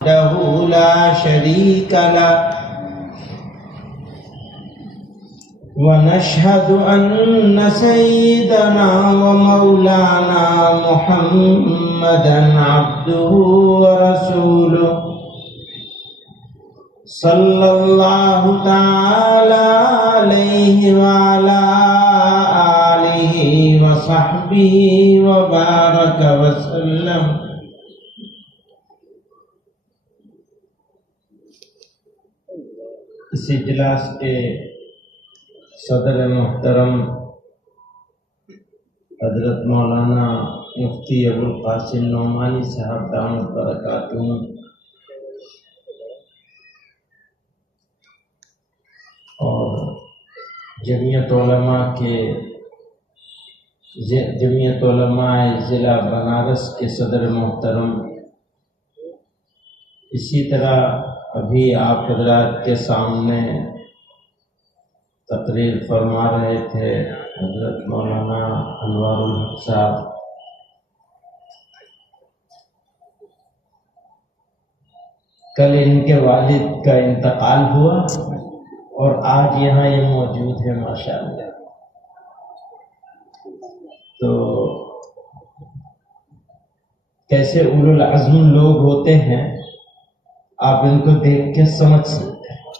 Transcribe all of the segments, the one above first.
وحده لا شريك له ونشهد أن سيدنا ومولانا محمدا عبده ورسوله صلى الله تعالى عليه وعلى آله وصحبه وبارك وسلم. اس اجلاس کے صدر محترم حضرت مولانا مفتی ابوالقاسم نعمانی صاحب دامت برکاتہم اور جمعیت علماء ضلع بنارس کے صدر محترم، اسی طرح ابھی آپ حضرات کے سامنے تقریر فرما رہے تھے حضرت مولانا انوار الحق صاحب. کل ان کے والد کا انتقال ہوا اور آج یہاں یہ موجود ہے ماشاءاللہ. تو کیسے اولو العزم لوگ ہوتے ہیں آپ ان کو دیکھ کے سمجھ سکتے ہیں.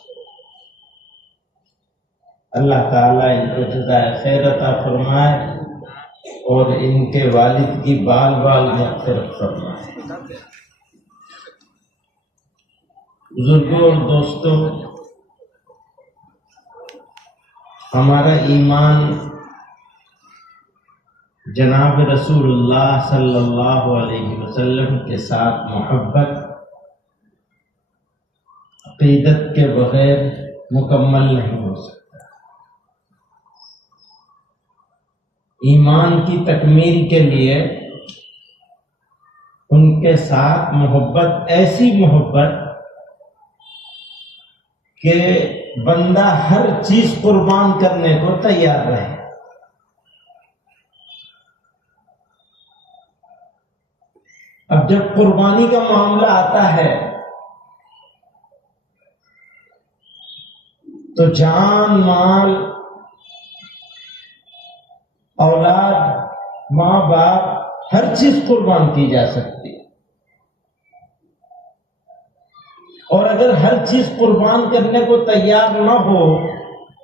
اللہ تعالیٰ ان کو جزائے خیر عطا فرمائے اور ان کے والد کی بال بال مغفرت فرمائے. بزرگوں اور دوستوں، ہمارا ایمان جناب رسول اللہ صلی اللہ علیہ وسلم کے ساتھ محبت عقیدت کے بغیر مکمل نہیں ہو سکتا. ایمان کی تکمیل کے لیے ان کے ساتھ محبت، ایسی محبت کہ بندہ ہر چیز قربان کرنے کو تیار رہے. اب جب قربانی کا معاملہ آتا ہے تو جان، مال، اولاد، ماں باپ، ہر چیز قربان کی جا سکتی ہے. اور اگر ہر چیز قربان کرنے کو تیار نہ ہو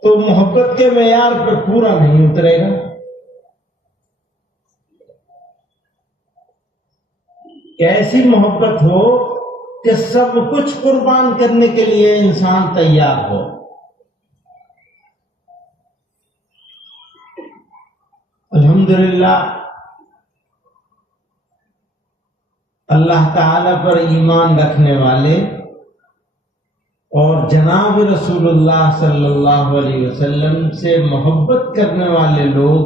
تو محبت کے معیار پہ پورا نہیں اترے گا. کہ ایسی محبت ہو کہ سب کچھ قربان کرنے کے لیے انسان تیار ہو. الحمدللہ اللہ تعالی پر ایمان رکھنے والے اور جناب رسول اللہ صلی اللہ علیہ وسلم سے محبت کرنے والے لوگ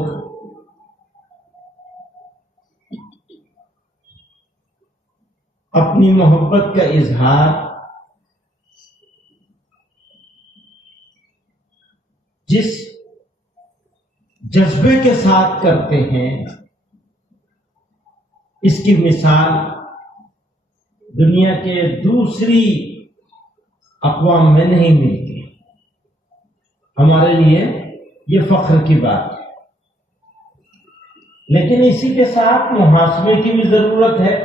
اپنی محبت کا اظہار جس جذبے کے ساتھ کرتے ہیں، اس کی مثال دنیا کے دوسری اقوام میں نہیں ملتی. ہمارے لیے یہ فخر کی بات ہے. لیکن اسی کے ساتھ محاسبے کی بھی ضرورت ہے،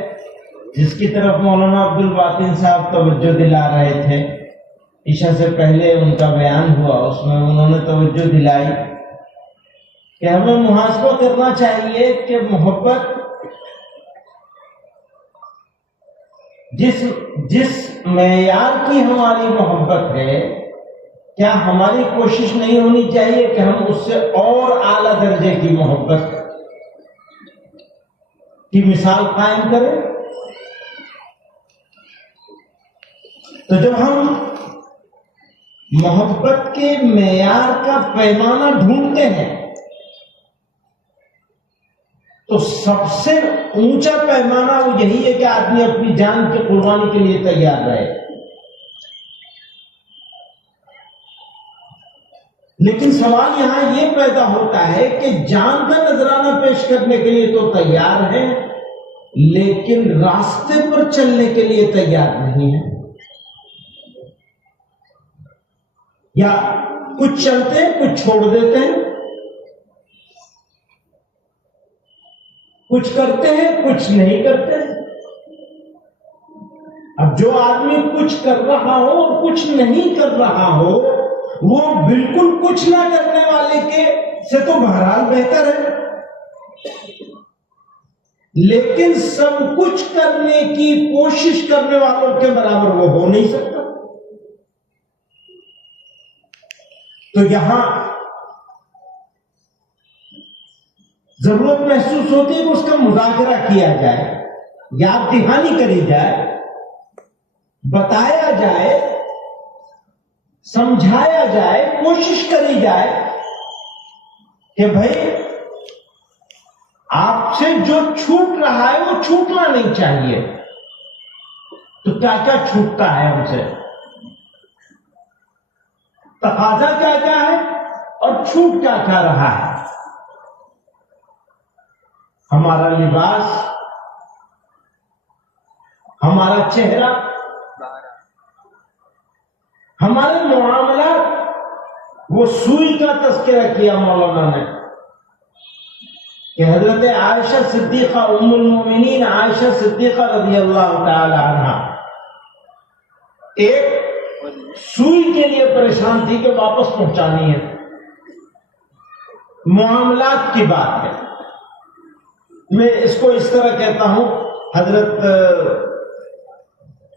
جس کی طرف مولانا عبدالباطن صاحب توجہ دلا رہے تھے. عشاء سے پہلے ان کا بیان ہوا، اس میں انہوں نے توجہ دلائی کہ ہمیں محاسبہ کرنا چاہیے کہ محبت جس معیار کی ہماری محبت ہے، کیا ہماری کوشش نہیں ہونی چاہیے کہ ہم اس سے اور اعلیٰ درجے کی محبت کی مثال قائم کریں؟ تو جب ہم محبت کے معیار کا پیمانہ ڈھونڈتے ہیں تو سب سے اونچا پیمانہ وہ یہی ہے کہ آدمی اپنی جان کی قربانی کے لیے تیار رہے. لیکن سوال یہاں یہ پیدا ہوتا ہے کہ جان کا نذرانہ پیش کرنے کے لیے تو تیار ہیں، لیکن راستے پر چلنے کے لیے تیار نہیں ہے. یا کچھ چلتے ہیں, کچھ چھوڑ دیتے ہیں, کچھ کرتے ہیں, کچھ نہیں کرتے. اب جو آدمی کچھ کر رہا ہو اور کچھ نہیں کر رہا ہو, وہ بالکل کچھ نہ کرنے والے کے سے تو بہرحال بہتر ہے, لیکن سب کچھ کرنے کی کوشش کرنے والوں کے برابر وہ ہو نہیں سکتا. تو یہاں ضرورت محسوس ہوتی ہے کہ اس کا مذاکرہ کیا جائے, یاد دہانی کری جائے, بتایا جائے, سمجھایا جائے, کوشش کری جائے کہ بھائی آپ سے جو چھوٹ رہا ہے وہ چھوٹنا نہیں چاہیے. تو کیا کیا چھوٹتا ہے ہم سے, تقاضا کیا کیا ہے اور چھوٹ کیا کیا رہا ہے. ہمارا لباس, ہمارا چہرہ, ہمارے معاملات. وہ سوئی کا تذکرہ کیا مولانا نے کہ حضرت عائشہ صدیقہ ام المومنین عائشہ صدیقہ رضی اللہ تعالی عنہ ایک سوئی کے لیے پریشان تھی کہ واپس پہنچانی ہے. معاملات کی بات ہے. میں اس کو اس طرح کہتا ہوں, حضرت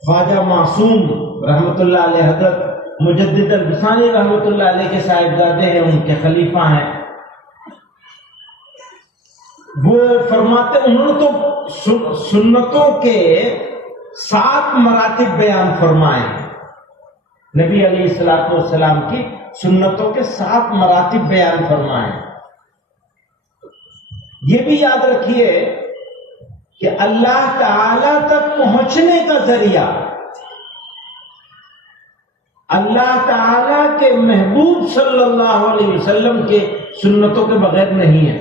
خواجہ معصوم رحمت اللہ علیہ, حضرت مجدد البسانی رحمت اللہ علیہ کے صاحبزادے ہیں, ان کے خلیفہ ہیں. وہ فرماتے, انہوں نے تو سنتوں کے 7 مراتب بیان فرمائے ہیں. نبی علیہ الصلوۃ والسلام کی سنتوں کے 7 مراتب بیان فرمائے ہیں. یہ بھی یاد رکھیے کہ اللہ تعالی تک پہنچنے کا ذریعہ اللہ تعالی کے محبوب صلی اللہ علیہ وسلم کے سنتوں کے بغیر نہیں ہے.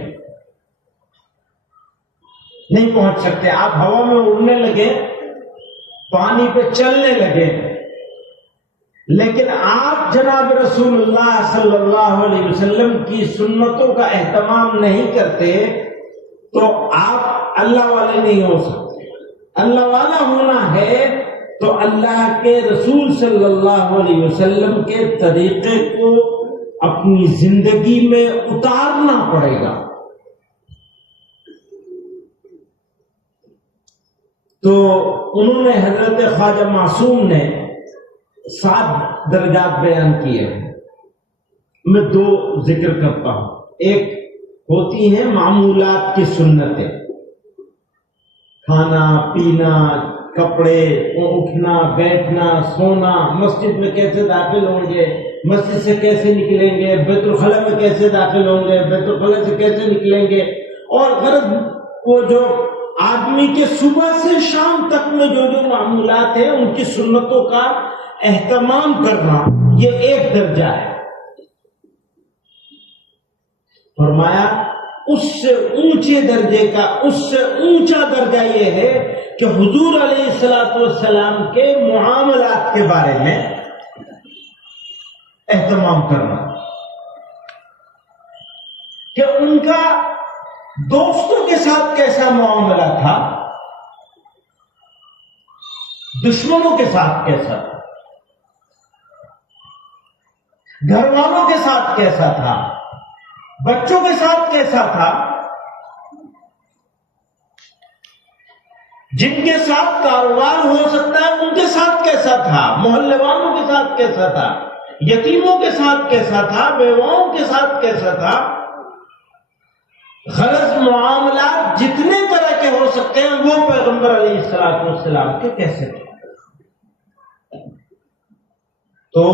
نہیں پہنچ سکتے. آپ ہوا میں اڑنے لگے, پانی پہ چلنے لگے, لیکن آپ جناب رسول اللہ صلی اللہ علیہ وسلم کی سنتوں کا اہتمام نہیں کرتے تو آپ اللہ والے نہیں ہو سکتے. اللہ والا ہونا ہے تو اللہ کے رسول صلی اللہ علیہ وسلم کے طریقے کو اپنی زندگی میں اتارنا پڑے گا. تو انہوں نے حضرت خواجہ معصوم نے 7 درجات بیان کیے ہیں. میں 2 ذکر کرتا ہوں. ایک ہوتی ہیں معمولات کی سنتیں, کھانا پینا, کپڑے, اٹھنا بیٹھنا, سونا, مسجد میں کیسے داخل ہوں گے, مسجد سے کیسے نکلیں گے, بیت الخلا میں کیسے داخل ہوں گے, بیت الخلا سے کیسے نکلیں گے, اور غرض وہ جو آدمی کے صبح سے شام تک میں جو جو معمولات ہیں ان کی سنتوں کا اہتمام کرنا, یہ ایک درجہ ہے. فرمایا اس سے اونچے درجے کا, اس سے اونچا درجہ یہ ہے کہ حضور علیہ الصلوۃ والسلام کے معاملات کے بارے میں اہتمام کرنا, کہ ان کا دوستوں کے ساتھ کیسا معاملہ تھا, دشمنوں کے ساتھ کیسا تھا, گھر والوں کے ساتھ کیسا تھا, بچوں کے ساتھ کیسا تھا, جن کے ساتھ کاروبار ہو سکتا ہے ان کے ساتھ کیسا تھا, محلے والوں کے ساتھ کیسا تھا, یتیموں کے ساتھ کیسا تھا, بیواؤں کے ساتھ کیسا تھا. غرض معاملات جتنے طرح کے ہو سکتے ہیں وہ پیغمبر علیہ الصلوۃ والسلام کے کیسے تھے. تو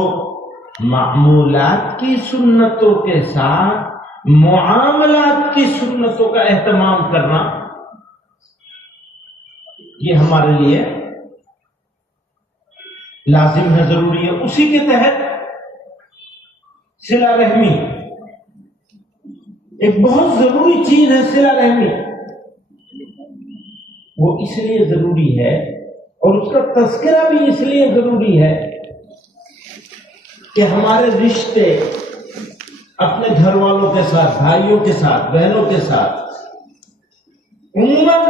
معمولات کی سنتوں کے ساتھ معاملات کی سنتوں کا اہتمام کرنا یہ ہمارے لیے لازم ہے, ضروری ہے. اسی کے تحت صلہ رحمی ایک بہت ضروری چیز ہے. صلہ رحمی وہ اس لیے ضروری ہے اور اس کا تذکرہ بھی اس لیے ضروری ہے کہ ہمارے رشتے اپنے گھر والوں کے ساتھ، بھائیوں کے ساتھ، بہنوں کے ساتھ عموماً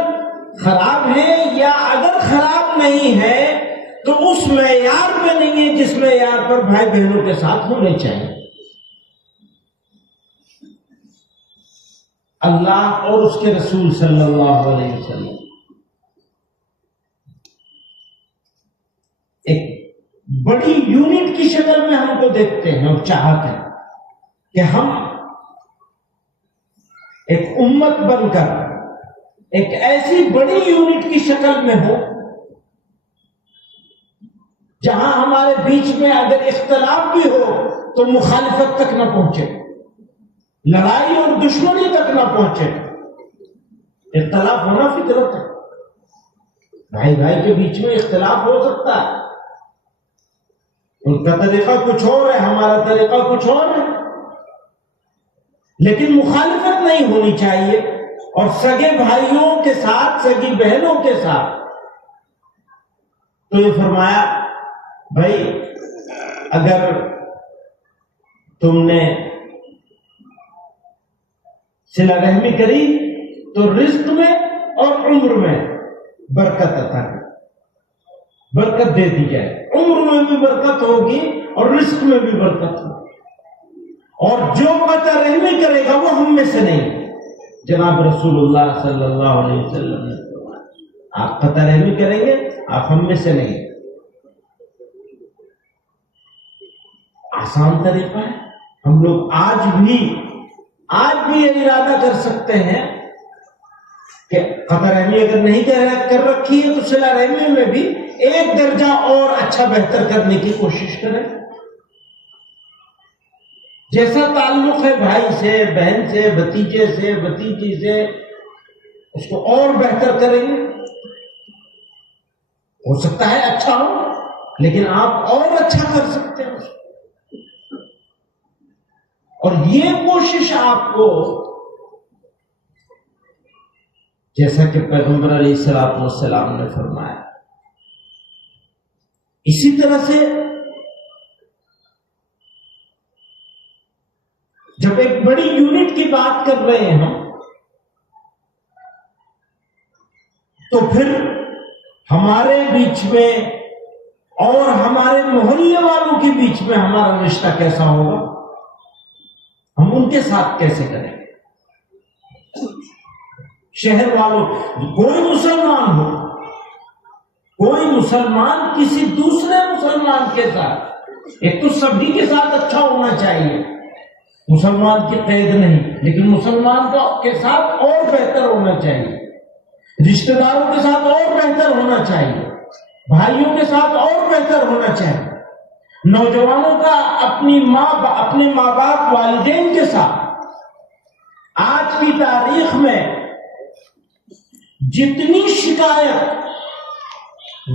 خراب ہیں، یا اگر خراب نہیں ہے تو اس معیار پہ نہیں ہے جس معیار پر بھائی بہنوں کے ساتھ ہونے چاہیے۔ اللہ اور اس کے رسول صلی اللہ علیہ وسلم ایک بڑی یونٹ کی شکل میں ہم کو دیکھتے ہیں اور چاہتے ہیں کہ ہم ایک امت بن کر ایک ایسی بڑی یونٹ کی شکل میں ہو جہاں ہمارے بیچ میں اگر اختلاف بھی ہو تو مخالفت تک نہ پہنچے، لڑائی اور دشمنی تک نہ پہنچے۔ اختلاف ہونا فطرت ہے، بھائی بھائی کے بیچ میں اختلاف ہو سکتا ہے، ان کا طریقہ کچھ اور ہے، ہمارا طریقہ کچھ اور ہے، لیکن مخالفت نہیں ہونی چاہیے۔ اور سگے بھائیوں کے ساتھ، سگی بہنوں کے ساتھ تو یہ فرمایا بھائی اگر تم نے صلہ رحمی کری تو رزق میں اور عمر میں برکت عطا کر، برکت دے دی جائے، عمر میں بھی برکت ہوگی اور رزق میں بھی برکت ہوگی، اور جو قطع رحمی کرے گا وہ ہم میں سے نہیں۔ جناب رسول اللہ صلی اللہ علیہ وسلم نے فرمایا آپ قطع رحمی کریں گے، آپ ہم میں سے نہیں۔ آسان طریقہ ہے، ہم لوگ آج بھی یہ ارادہ کر سکتے ہیں کہ قطع رحمی اگر نہیں کر رکھی ہے تو صلہ رحمی میں بھی ایک درجہ اور اچھا بہتر کرنے کی کوشش کریں۔ جیسا تعلق ہے بھائی سے، بہن سے، بھتیجے سے، بھتیجی سے، اس کو اور بہتر کریں گے۔ ہو سکتا ہے اچھا ہو، لیکن آپ اور اچھا کر سکتے ہیں۔ اور یہ کوشش آپ کو، جیسا کہ پیغمبر علیہ الصلوۃ والسلام نے فرمایا، اسی طرح سے جب ایک بڑی یونٹ کی بات کر رہے ہیں ہم، تو پھر ہمارے بیچ میں اور ہمارے محلے والوں کے بیچ میں ہمارا رشتہ کیسا ہوگا، ہم ان کے ساتھ کیسے کریں گے؟ شہر والوں، کوئی مسلمان ہو، کوئی مسلمان کسی دوسرے مسلمان کے ساتھ، ایک تو سبھی کے ساتھ اچھا ہونا چاہیے، مسلمان کی قید نہیں، لیکن مسلمان کے ساتھ اور بہتر ہونا چاہیے، رشتہ داروں کے ساتھ اور بہتر ہونا چاہیے، بھائیوں کے ساتھ اور بہتر ہونا چاہیے، نوجوانوں کا اپنے ماں باپ، والدین کے ساتھ۔ آج کی تاریخ میں جتنی شکایت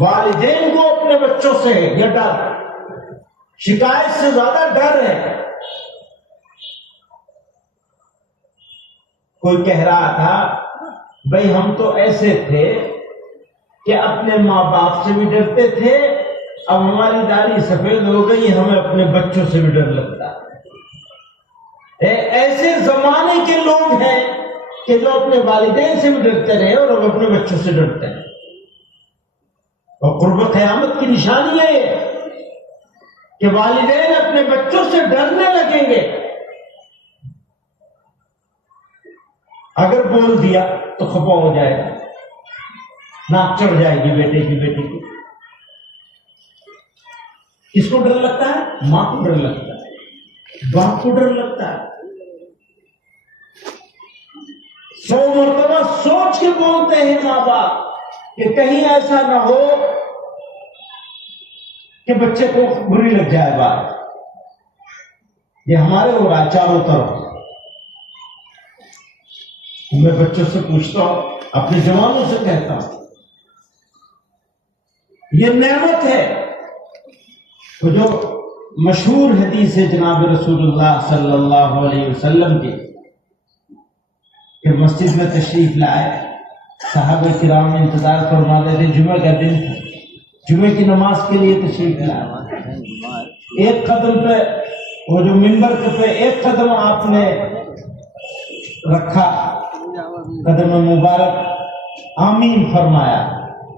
والدین کو اپنے بچوں سے یہ ڈر، شکایت سے زیادہ ڈر ہے۔ کوئی کہہ رہا تھا بھائی ہم تو ایسے تھے کہ اپنے ماں باپ سے بھی ڈرتے تھے، اب ہماری داڑھی سفید ہو گئی، ہمیں اپنے بچوں سے بھی ڈر لگتا ہے۔ ایسے زمانے کے لوگ ہیں کہ جو اپنے والدین سے بھی ڈرتے رہے اور اب اپنے بچوں سے ڈرتے ہیں، اور قرب قیامت کی نشانی ہے کہ والدین اپنے بچوں سے ڈرنے لگیں گے۔ اگر بول دیا تو خفا ہو جائے گا، ناک چڑھ جائے گی بیٹے کی۔ کس کو ڈر لگتا ہے؟ ماں کو ڈر لگتا ہے، باپ کو ڈر لگتا ہے۔ 100 مرتبہ سوچ کے بولتے ہیں ماں باپ کہ کہیں ایسا نہ ہو کہ بچے کو بری لگ جائے بات۔ یہ ہمارے ہو رہا ہے چاروں طرف۔ میں بچوں سے پوچھتا ہوں، اپنے جوانوں سے کہتا ہوں، یہ نعمت ہے۔ وہ جو مشہور حدیث ہے جناب رسول اللہ صلی اللہ علیہ وسلم کی کہ مسجد میں تشریف لائے صحابہ کرام انتظار فرما رہے تھے، جمعہ کا دن تھا، جمعے کی نماز کے لیے تشریف لائے۔ ایک قدم پہ وہ جو ممبر پہ ایک قدم آپ نے رکھا، قدم مبارک، آمین فرمایا،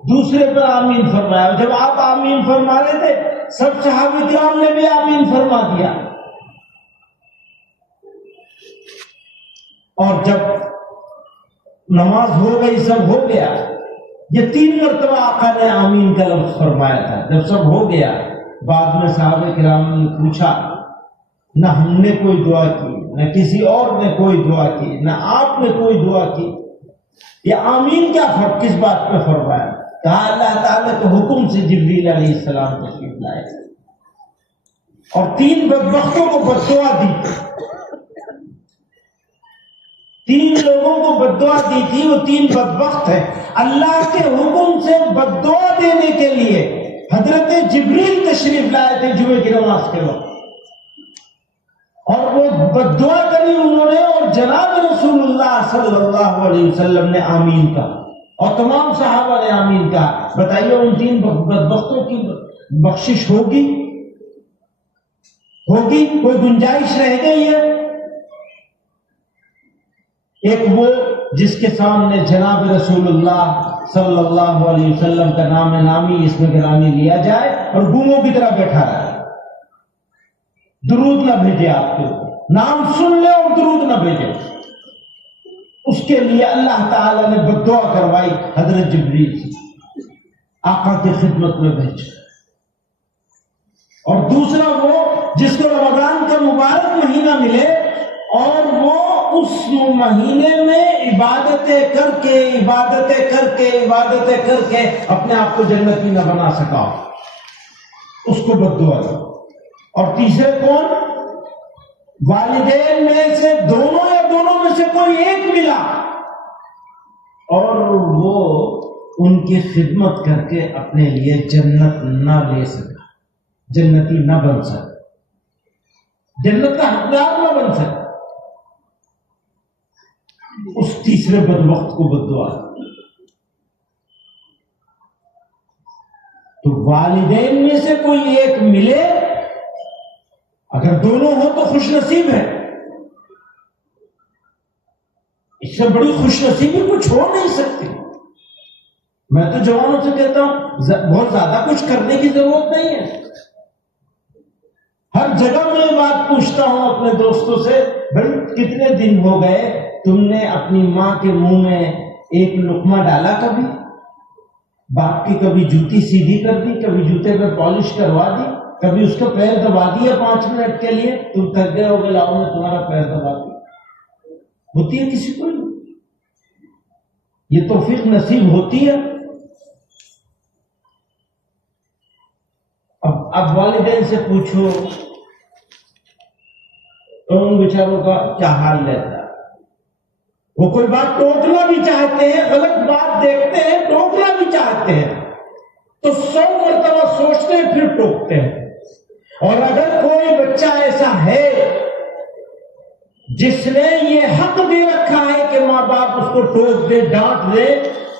دوسرے پر آمین فرمایا۔ جب آپ آمین فرما رہے تھے سب صحابہ کرام نے بھی آمین فرما دیا، اور جب نماز ہو گئی، سب ہو گیا، یہ 3 مرتبہ آقا نے آمین کا لفظ فرمایا تھا۔ جب سب ہو گیا، بعد میں صحابہ کرام نے پوچھا، نہ ہم نے کوئی دعا کی، نہ کسی اور نے کوئی دعا کی، نہ آپ نے کوئی دعا کی، یہ آمین کیا فرق، کس بات پہ فرمایا؟ کہا اللہ تعالیٰ کے حکم سے جبریل علیہ السلام تشریف لائے اور 3 بدبختوں کو بددعا دی، 3 لوگوں کو بددعا دی تھی، وہ 3 بدبخت ہیں۔ اللہ کے حکم سے بددعا دینے کے لیے حضرت جبریل تشریف لائے تھے جمعے کی نماز کے وقت، اور وہ بددعا کری انہوں نے، اور جناب رسول اللہ صلی اللہ علیہ وسلم نے آمین کہا، اور تمام صحابہ نے آمین کہا۔ بتائیے ان 3 بدبختوں کی بخشش ہوگی؟ کوئی گنجائش رہ گئی ہے؟ ایک وہ جس کے سامنے جناب رسول اللہ صلی اللہ علیہ وسلم کا نام نامی، اسم گرامی لیا جائے اور گونگوں کی طرح بیٹھا رہے، درود نہ بھیجے، آپ کے نام سن لے اور درود نہ بھیجے، اس کے لیے اللہ تعالیٰ نے بددعا کروائی حضرت جبریل سے، آقا کی خدمت میں بھیجا۔ اور دوسرا وہ جس کو رمضان کا مبارک مہینہ ملے اور وہ اس مہینے میں عبادتیں کر کے اپنے آپ کو جنتی نہ بنا سکا، اس کو بددعا دی۔ اور تیسرے کون؟ والدین میں سے دونوں یا دونوں میں سے کوئی ایک ملا اور وہ ان کی خدمت کر کے اپنے لیے جنت نہ لے سکا، جنتی نہ بن سکا، جنت کا حقدار نہ بن سکا، اس تیسرے بدبخت کو بددعا۔ تو والدین میں سے کوئی ایک ملے، اگر دونوں ہو تو خوش نصیب ہے، اس سے بڑی خوش نصیبی کچھ ہو نہیں سکتی۔ میں تو جوانوں سے کہتا ہوں بہت زیادہ کچھ کرنے کی ضرورت نہیں ہے۔ ہر جگہ میں یہ بات پوچھتا ہوں اپنے دوستوں سے، بھائی کتنے دن ہو گئے تم نے اپنی ماں کے منہ میں ایک لقمہ ڈالا؟ کبھی باپ کی کبھی جوتی سیدھی کر دی، کبھی جوتے پہ پالش کروا دی، کبھی اس کا پیر دبا دیا 5 منٹ کے لیے؟ تم تھک گئے ہو گے، لاؤ میں تمہارا پیر دبا دیا۔ ہوتی ہے کسی کو؟ یہ توفیق نصیب ہوتی ہے؟ اب والدین سے پوچھو تو ان بیچاروں کا کیا حال رہتا ہے؟ وہ کوئی بات ٹوکنا بھی چاہتے ہیں، غلط بات دیکھتے ہیں ٹوکنا بھی چاہتے ہیں، تو 100 مرتبہ سوچتے ہیں پھر ٹوکتے ہیں۔ اور اگر کوئی بچہ ایسا ہے جس نے یہ حق دے رکھا ہے کہ ماں باپ اس کو ٹوک دے، ڈانٹ دے،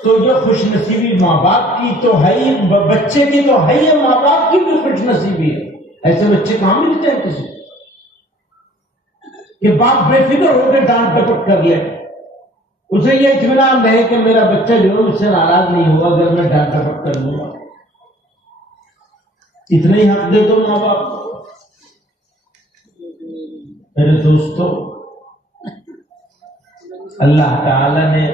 تو یہ خوش نصیبی ماں باپ کی تو ہے ہی، بچے کی تو ہے ہی، ماں باپ کی بھی خوش نصیبی ہے۔ ایسے بچے کہاں ملتے ہیں کسی کہ باپ بے فکر ہو کے ڈانٹ ڈپٹ کر لے، اسے یہ اطمینان رہے کہ میرا بچہ جو ہے اس سے ناراض نہیں ہوگا اگر میں ڈانٹ ڈپٹ کر لوں گا۔ اتنا ہی حق دے دو ماں باپ۔ میرے دوستو، اللہ تعالی نے،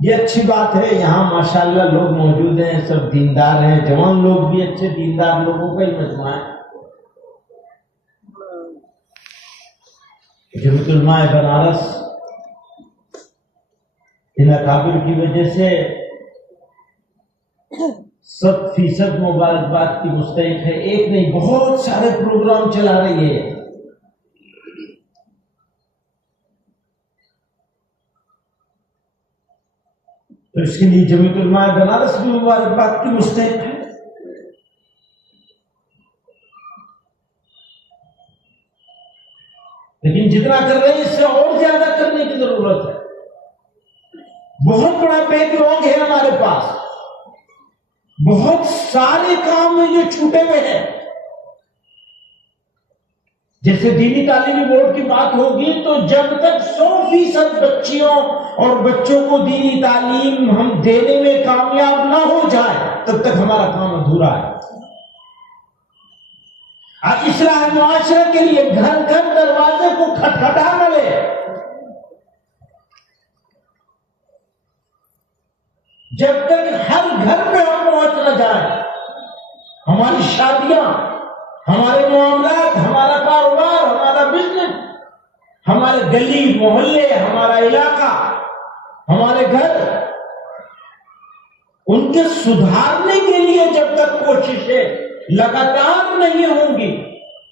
یہ اچھی بات ہے یہاں ماشاءاللہ لوگ موجود ہیں، سب دیندار ہیں، جوان لوگ بھی اچھے دیندار لوگوں کا ہی مجموعہ ہے۔ جمعیت علماء بنارس ان اکابر کی وجہ سے 100% مبارکباد کی مستحق ہے۔ ایک نہیں، بہت سارے پروگرام چلا رہی ہے۔ تو اس کے لیے جمعیت علماء بنارس بھی مبارکباد کی مستحق ہے۔ لیکن جتنا کر رہے ہیں اس سے اور زیادہ کرنے کی ضرورت ہے۔ بہت بڑا بیک لوگ ہے ہمارے پاس، بہت سارے کام یہ چھوٹے ہوئے ہیں. جیسے دینی تعلیمی بورڈ کی بات ہوگی تو جب تک 100% بچیوں اور بچوں کو دینی تعلیم ہم دینے میں کامیاب نہ ہو جائے تب تک ہمارا کام ادھورا ہے. اصلاح معاشرہ کے لیے گھر گھر دروازے کو کھٹکھٹانا لے. جب تک ہر گھر میں ہم پہنچ نہ جائیں، ہماری شادیاں، ہمارے معاملات، ہمارا کاروبار، ہمارا بزنس، ہمارے گلی محلے، ہمارا علاقہ، ہمارے گھر، ان کے سدھارنے کے لیے جب تک کوششیں لگاتار نہیں ہوں گی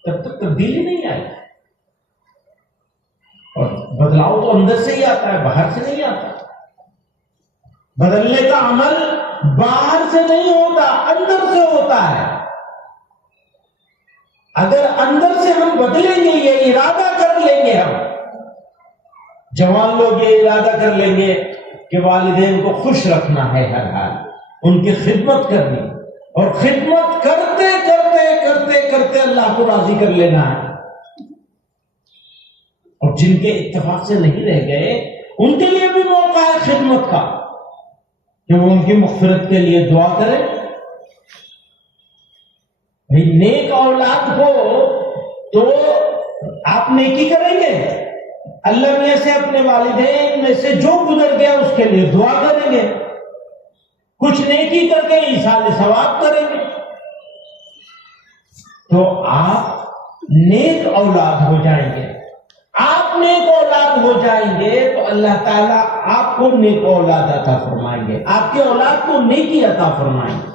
تب تک تبدیلی نہیں آئے. اور بدلاؤ تو اندر سے ہی آتا ہے، باہر سے نہیں آتا. بدلنے کا عمل باہر سے نہیں ہوتا، اندر سے ہوتا ہے. اگر اندر سے ہم بدلیں گے، یہ ارادہ کر لیں گے، ہم جوان لوگ یہ ارادہ کر لیں گے کہ والدین کو خوش رکھنا ہے، ہر حال ان کی خدمت کرنی، اور خدمت کرتے کرتے کرتے کرتے اللہ کو راضی کر لینا ہے. اور جن کے اتفاق سے نہیں رہ گئے ان کے لیے بھی موقع ہے خدمت کا کہ وہ ان کی مغفرت کے لیے دعا کریں. نیک اولاد ہو تو آپ نیکی کریں گے، اللہ میاں سے اپنے والدین میں سے جو گزر گیا اس کے لیے دعا کریں گے، کچھ نیکی کر کے ایصال ثواب کریں گے. تو آپ نیک اولاد ہو جائیں گے. آپ نیک اولاد ہو جائیں گے تو اللہ تعالیٰ آپ کو نیک اولاد عطا فرمائیں گے، آپ کے اولاد کو نیکی عطا فرمائیں گے.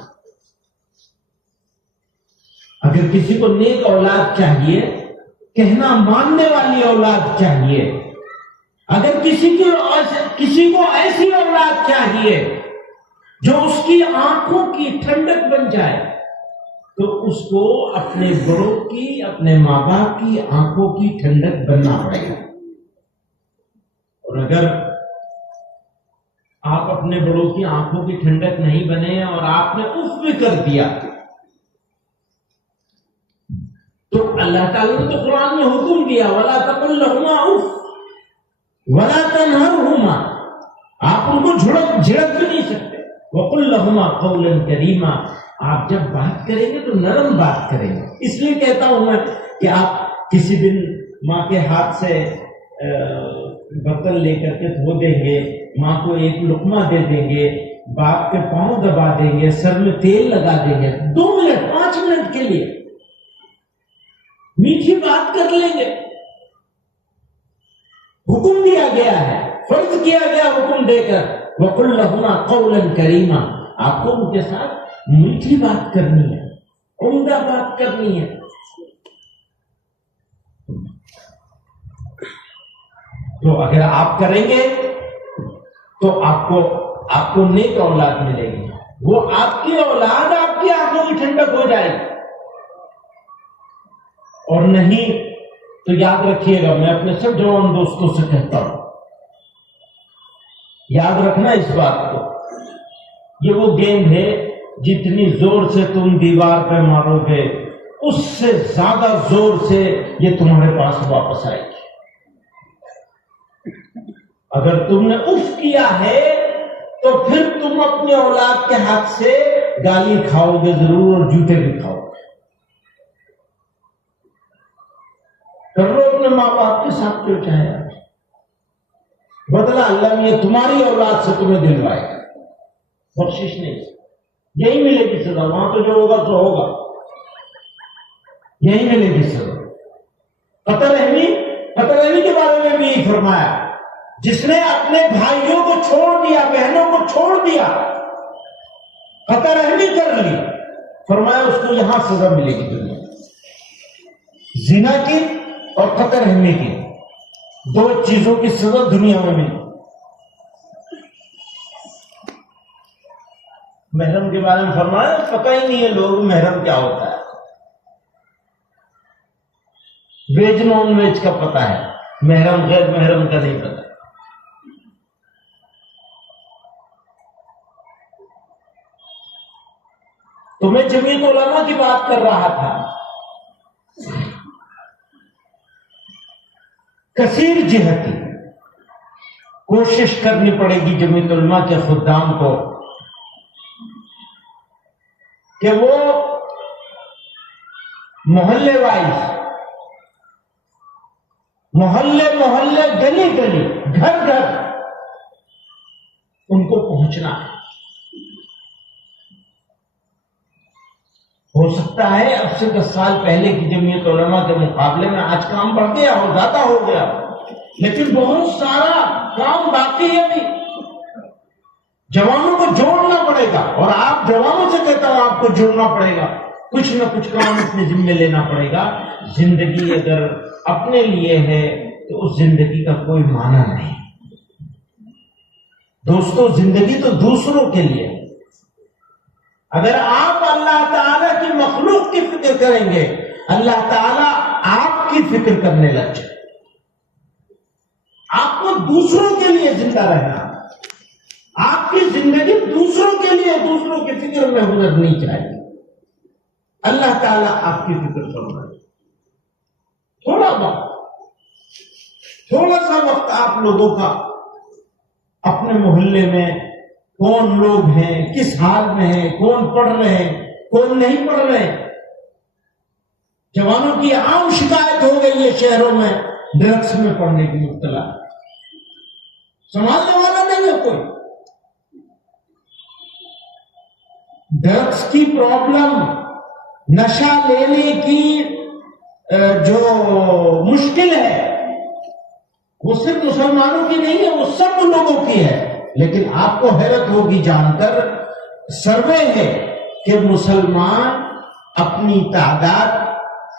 اگر کسی کو نیک اولاد چاہیے، کہنا ماننے والی اولاد چاہیے، اگر کسی کو ایسی اولاد چاہیے جو اس کی آنکھوں کی ٹھنڈک بن جائے تو اس کو اپنے بڑوں کی، اپنے ماں باپ کی آنکھوں کی ٹھنڈک بننا پڑے گا. اور اگر آپ اپنے بڑوں کی آنکھوں کی ٹھنڈک نہیں بنے اور آپ نے اف بھی کر دیا تو اللہ تعالیٰ نے تو قرآن میں حکم دیا وَلَا تَقُلْ لَهُمَا اُفٍّ وَلَا تَنْهَرْهُمَا. آپ ان کو جھڑک بھی نہیں سکتے. وَقُلْ لَهُمَا قَوْلًا كَرِيمًا. آپ جب بات کریں گے تو نرم بات کریں گے. اس لیے کہتا ہوں میں کہ آپ کسی دن ماں کے ہاتھ سے برتن لے کر کے دھو دیں گے، ماں کو ایک لقمہ دے دیں گے، باپ کے پاؤں دبا دیں گے، سر میں تیل لگا دیں گے، 2 منٹ 5 منٹ کے لیے میٹھی بات کر لیں گے. حکم دیا گیا ہے، فرض کیا گیا حکم دے کر وَقُلْ لَهُمَا قَوْلًا كَرِيمًا. آپ کو ان کے ساتھ میٹھی بات کرنی ہے، عمدہ بات کرنی ہے. تو اگر آپ کریں گے تو آپ کو نیک اولاد ملے گی. وہ آپ کی اولاد آپ کی آنکھوں کی ٹھنڈک ہو جائے گی. اور نہیں تو یاد رکھیے گا، میں اپنے سب جوان دوستوں سے کہتا ہوں، یاد رکھنا اس بات کو، یہ وہ گیند ہے جتنی زور سے تم دیوار پہ مارو گے اس سے زیادہ زور سے یہ تمہارے پاس واپس آئے گی. اگر تم نے اف کیا ہے تو پھر تم اپنے اولاد کے ہاتھ سے گالی کھاؤ گے ضرور، اور جوتے بھی کھاؤ گے. کر لو اپنے ماں باپ کے ساتھ جو چاہے. بدلہ اللہ میں تمہاری اولاد سے تمہیں دلوائے گا، بخشش نہیں. یہی ملے گی سزا، وہاں تو جو ہوگا تو ہوگا، یہی ملے گی سزا. قطع رحمی کے بارے میں بھی یہی فرمایا، جس نے اپنے بھائیوں کو چھوڑ دیا، بہنوں کو چھوڑ دیا، قطع رحمی کر لی، فرمایا اس کو یہاں سزا ملے گی دنیا میں. زنا کی اور قطع رحمی کی 2 چیزوں کی سزا دنیا میں ملی. محرم کے بارے میں فرمایا پتہ ہی نہیں ہے لوگ محرم کیا ہوتا ہے. ویج نان ویج کا پتہ ہے، محرم غیر محرم کا نہیں پتہ. تو میں جمعیت علماء کی بات کر رہا تھا. کثیر جہتی کوشش کرنی پڑے گی جمعیت علماء کے خدام کو کہ وہ محلے وائز، محلے گلی گلی گھر گھر ان کو پہنچنا ہے. ہو سکتا ہے اب سے 10 سال پہلے کی جمعیت علماء کے مقابلے میں آج کام بڑھ گیا ہو، زیادہ ہو گیا، لیکن بہت سارا کام باقی ہے ابھی. جوانوں کو جوڑنا پڑے گا، اور آپ جوانوں سے کہتا ہوں آپ کو جوڑنا پڑے گا. کچھ نہ کچھ کام اپنے ذمہ لینا پڑے گا. زندگی اگر اپنے لیے ہے تو اس زندگی کا کوئی معنی نہیں. دوستو، زندگی تو دوسروں کے لیے. اگر آپ اللہ تعالیٰ کی مخلوق کی فکر کریں گے، اللہ تعالیٰ آپ کی فکر کرنے لگ جائے. آپ کو دوسروں کے لیے زندہ رہنا، آپ کی زندگی دوسروں کے لیے، دوسروں کی فکر میں گزرنی چاہیے. اللہ تعالیٰ آپ کی فکر کرنا. تھوڑا سا وقت آپ لوگوں کا اپنے محلے میں کون لوگ ہیں، کس حال میں ہیں، کون پڑھ رہے ہیں، کون نہیں پڑھ رہے. جوانوں کی عام شکایت ہو گئی ہے شہروں میں ڈرگس میں پڑھنے کی مبتلا، سنبھالنے والا نہیں ہے کوئی. ڈرگس کی پرابلم، نشہ لینے کی جو مشکل ہے وہ صرف مسلمانوں کی نہیں ہے، وہ سب لوگوں کی ہے. لیکن آپ کو حیرت ہوگی جان کر، سروے ہے کہ مسلمان اپنی تعداد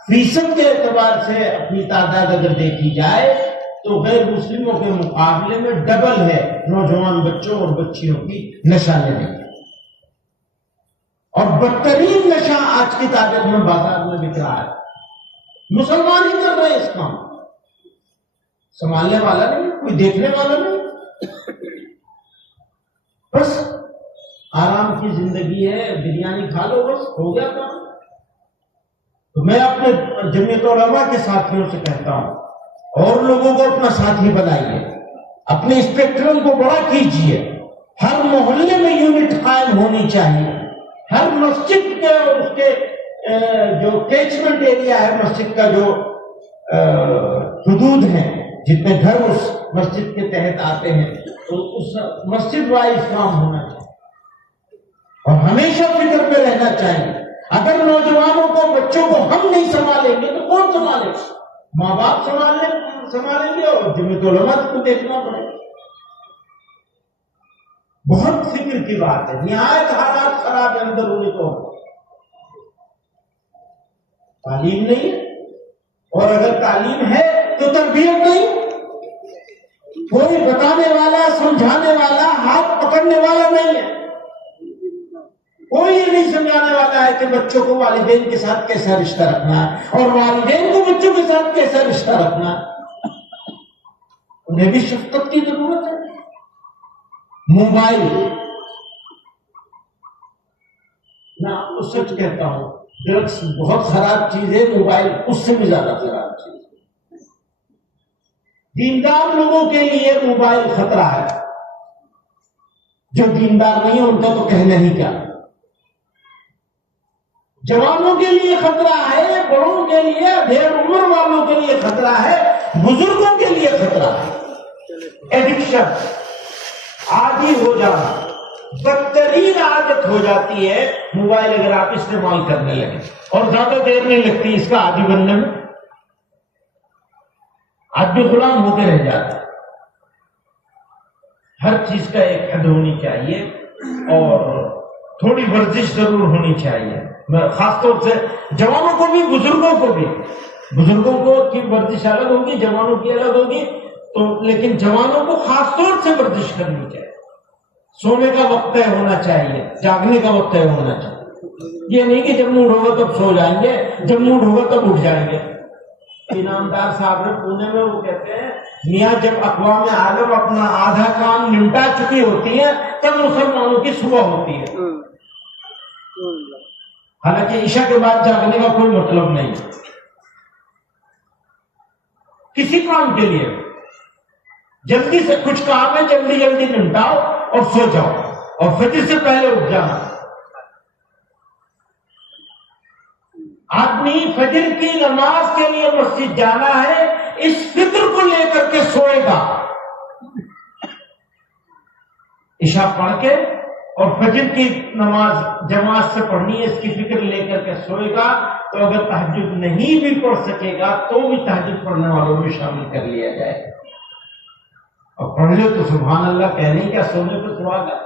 فیصد کے اعتبار سے اپنی تعداد اگر دیکھی جائے تو غیر مسلموں کے مقابلے میں ڈبل ہے نوجوان بچوں اور بچیوں کی نشہ لینے کی. اور بدترین نشہ آج کی تاریخ میں بازار میں بک رہا ہے. مسلمان ہی کر رہے اس کام، سنبھالنے والا نہیں، کوئی دیکھنے والا نہیں. بس آرام کی زندگی ہے، بریانی کھا لو، بس ہو گیا کام. تو میں اپنے جمعیت علماء کے ساتھیوں سے کہتا ہوں، اور لوگوں کو اپنا ساتھی بنائیے، اپنے اسپیکٹرم کو بڑا کیجیے. ہر محلے میں یونٹ قائم ہونی چاہیے. ہر مسجد کے اور اس کے جو کیچمنٹ ایریا ہے، مسجد کا جو حدود ہیں، جتنے گھر اس مسجد کے تحت آتے ہیں، تو اس مسجد وائز کام ہونا چاہیے اور ہمیشہ فکر پہ رہنا چاہیے. اگر نوجوانوں کو، بچوں کو ہم نہیں سنبھالیں گے تو کون سنبھالے گا؟ ماں باپ سنبھالیں گے اور جمعیت علماء کو دیکھنا پڑے گا. بہت فکر کی بات ہے. نہایت حالات خراب ہے اندرونی طور پر. تعلیم نہیں ہے، اور اگر تعلیم ہے تو تربیت نہیں. کوئی بتانے والا، سمجھانے والا، ہاتھ پکڑنے والا نہیں ہے. کوئی یہ نہیں سمجھانے والا ہے کہ بچوں کو والدین کے ساتھ کیسا رشتہ رکھنا ہے اور والدین کو بچوں کے ساتھ کیسا رشتہ رکھنا ہے. انہیں بھی شفقت کی ضرورت ہے. موبائل، میں آپ کو سچ کہتا ہوں، ڈرگس بہت خراب چیز ہے، موبائل اس سے بھی زیادہ خراب چیز ہے. دیندار لوگوں کے لیے موبائل خطرہ ہے، جو دیندار نہیں ہے ان کا تو کہنا ہی کیا. جوانوں کے لیے خطرہ ہے، بڑوں کے لیے، ڈھیر عمر والوں کے لیے خطرہ ہے، بزرگوں کے لیے خطرہ ہے. ایڈکشن، عادی ہو جانا، بدترین عادت ہو جاتی ہے موبائل اگر آپ استعمال کرنے لگے، اور زیادہ دیر نہیں لگتی اس کا عادی بننے میں. آدمی غلام ہو کے رہ جاتا ہے. ہر چیز کا ایک حد ہونی چاہیے اور تھوڑی ورزش ضرور ہونی چاہیے. خاص طور سے جوانوں کو بھی، بزرگوں کو بھی. بزرگوں کو کی ورزش الگ ہوگی، جوانوں کی الگ ہوگی. تو لیکن جوانوں کو خاص طور سے ورزش کرنی چاہیے. سونے کا وقت طے ہونا چاہیے، جاگنے کا وقت طے ہونا چاہیے. یہ نہیں کہ جب موڈ ہوگا تب سو جائیں گے، جب موڈ ہوگا تب اٹھ جائیں گے. انعامدار صاحب نے پونے میں وہ کہتے ہیں، میاں جب اقوام عالم اپنا آدھا کام نمٹا چکی ہوتی ہے تب مسلمانوں کی صبح ہوتی ہے. حالانکہ عشاء کے بعد جاگنے کا کوئی مطلب نہیں، کسی کام کے لیے جلدی سے کچھ کام ہے جلدی جلدی نمٹاؤ اور سو جاؤ، اور فجر سے پہلے اٹھ جانا۔ آدمی فجر کی نماز کے لیے مسجد جانا ہے، اس فکر کو لے کر کے سوئے گا، عشاء پڑھ کے اور فجر کی نماز جماعت سے پڑھنی ہے، اس کی فکر لے کر کے سوئے گا، تو اگر تہجد نہیں بھی پڑھ سکے گا تو بھی تہجد پڑھنے والوں میں شامل کر لیا جائے، اور پڑھ لے تو سبحان اللہ کہنے کیا، سونے پہ سوا گا۔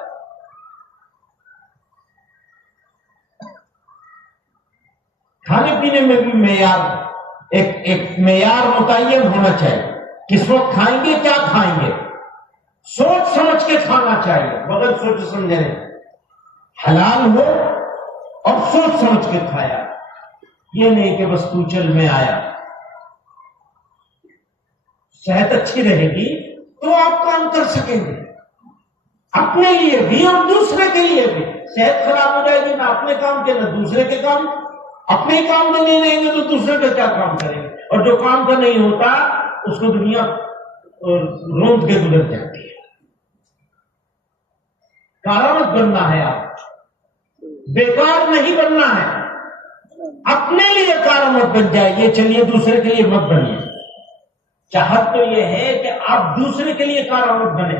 کھانے پینے میں بھی معیار ایک معیار متعین ہونا چاہیے، کس وقت کھائیں گے، کیا کھائیں گے، سوچ سمجھ کے کھانا چاہیے، بغیر سوچ سمجھے حلال ہو اور سوچ سمجھ کے کھایا، یہ نہیں کہ بس تو چل میں آیا۔ صحت اچھی رہے گی تو آپ کام کر سکیں گے، اپنے لیے بھی اور دوسرے کے لیے بھی۔ صحت خراب ہو جائے گی، نہ اپنے کام کے نہ دوسرے کے کام، اپنے کام میں نہیں رہیں گے تو دوسرے کا کیا کام کریں گے، اور جو کام کا نہیں ہوتا اس کو دنیا روند کے گزر جاتی ہے۔ کارآمد بننا ہے، آپ بیکار نہیں بننا ہے، اپنے لیے کارآمد بن جائیے، چلیے دوسرے کے لیے مت بنیے۔ چاہت تو یہ ہے کہ آپ دوسرے کے لیے کارآمد بنے،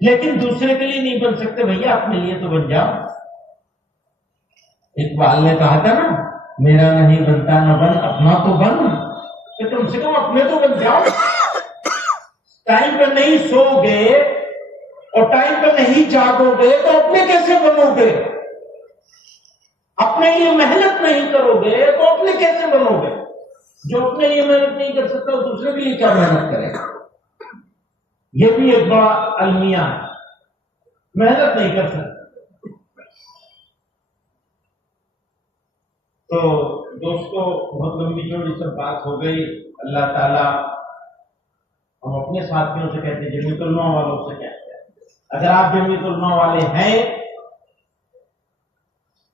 لیکن دوسرے کے لیے نہیں بن سکتے بھیا، اپنے لیے تو بن جاؤ۔ اقبال نے کہا تھا نا، میرا نہیں بنتا نہ بن، اپنا تو بن، کہ کم سے کم اپنے تو بن جاؤ۔ ٹائم پہ نہیں سو گے اور ٹائم پہ نہیں جاگو گے تو اپنے کیسے بنو گے؟ اپنے لیے محنت نہیں کرو گے تو اپنے کیسے بنو گے؟ جو اپنے لیے محنت نہیں کر سکتا وہ دوسرے کے لیے کیا محنت کرے گا؟ یہ بھی ایک بڑا المیہ ہے، محنت نہیں کر سکتا۔ تو دوستو، بہت لمبی چوڑی سب بات ہو گئی۔ اللہ تعالیٰ، ہم اپنے ساتھیوں سے کہتے ہیں، جمعیت علماء والوں سے کہتے ہیں، اگر آپ جمعیت علماء والے ہیں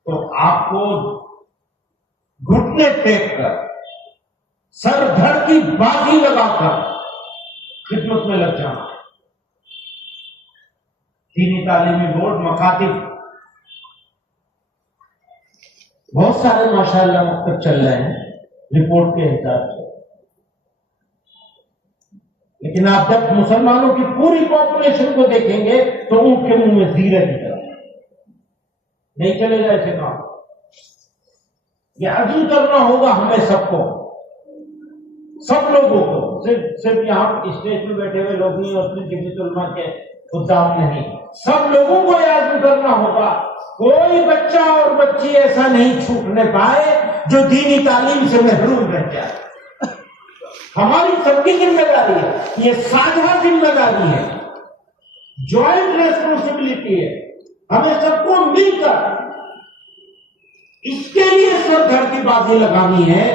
تو آپ کو گھٹنے ٹیک کر، سر دھڑ کی بازی لگا کر خدمت میں لگ جانا۔ دینی تعلیمی بورڈ، مکاتب بہت سارے ماشاءاللہ مکتب چل رہے ہیں رپورٹ کے حساب سے، لیکن آپ جب مسلمانوں کی پوری پاپولیشن کو دیکھیں گے تو اونٹ کے منہ میں زیرہ کی طرح نہیں چلے گا ایسے کام۔ یہ عزم کرنا ہوگا ہمیں سب کو، سب لوگوں کو، صرف یہاں اسٹیج میں بیٹھے ہوئے لوگ نہیں اور جمعیت علماء کے خدام نہیں، سب لوگوں کو یہ عزم کرنا ہوگا۔ کوئی بچہ اور بچی ایسا نہیں چھوٹنے پائے جو دینی تعلیم سے محروم رہ جائے۔ ہماری سب کی ذمہ داری ہے، یہ ساجھا ذمہ داری ہے، جوائنٹ ریسپانسبلٹی ہے، ہمیں سب کو مل کر اس کے لیے سر دھڑ کی بازی لگانی ہے۔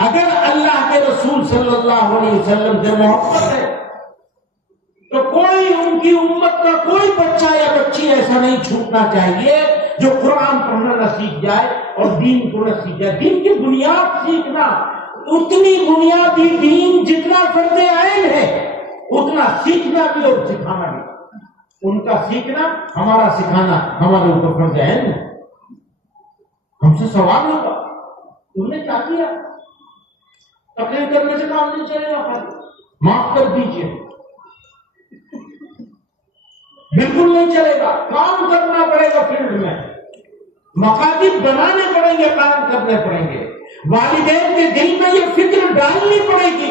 اگر اللہ کے رسول صلی اللہ علیہ وسلم سے محبت ہے تو کوئی ان کی امت کا کوئی بچہ یا بچی ایسا نہیں چھوٹنا چاہیے جو قرآن پڑھنا نہ سیکھ جائے اور دین کو نہ سیکھ جائے۔ دین کی بنیاد سیکھنا اتنی بنیادی دین جتنا فرض عین ہے، اتنا سیکھنا بھی اور سکھانا بھی۔ ان کا سیکھنا، ہمارا سکھانا ہمارے اوپر فرض عین ہے۔ ہم سے سوال ہوگا، تم نے کیا کیا؟ تقریر کرنے سے کام نہیں چلے گا، معاف کر دیجیے، بالکل نہیں چلے گا، کام کرنا پڑے گا، فیلڈ میں مکاتب بنانے پڑیں گے، کام کرنے پڑیں گے، والدین کے دل میں یہ فکر ڈالنی پڑے گی۔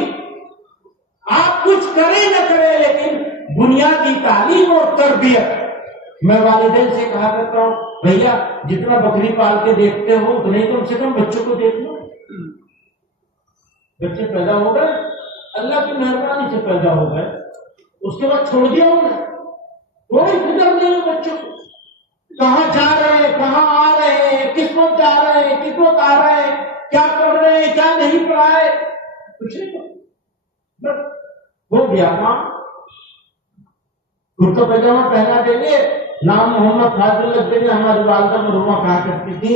آپ کچھ کریں نہ کریں لیکن بنیادی تعلیم اور تربیت۔ میں والدین سے کہا کرتا ہوں، بھیا جتنا بکری پال کے دیکھتے ہو اتنا ہی کم سے کم بچوں کو دیکھ لو۔ بچے پیدا ہو گئے، اللہ کی مہربانی سے پیدا ہو گئے، اس کے بعد چھوڑ دیا انہوں نے، کوئی فکر نہیں ہے بچوں کو، کہاں جا رہے ہیں، کہاں آ رہے ہیں، کس وقت جا رہے ہیں، کس وقت آ رہے ہیں، کیا پڑھ رہے ہیں، کیا نہیں پڑھا ہے، کچھ نہیں ہو گیا کام۔ کرتا پاجامہ پہنا دیں گے، نام محمد فاضل لگ دیں گے، ہماری والدہ مرحومہ کہا کرتی تھی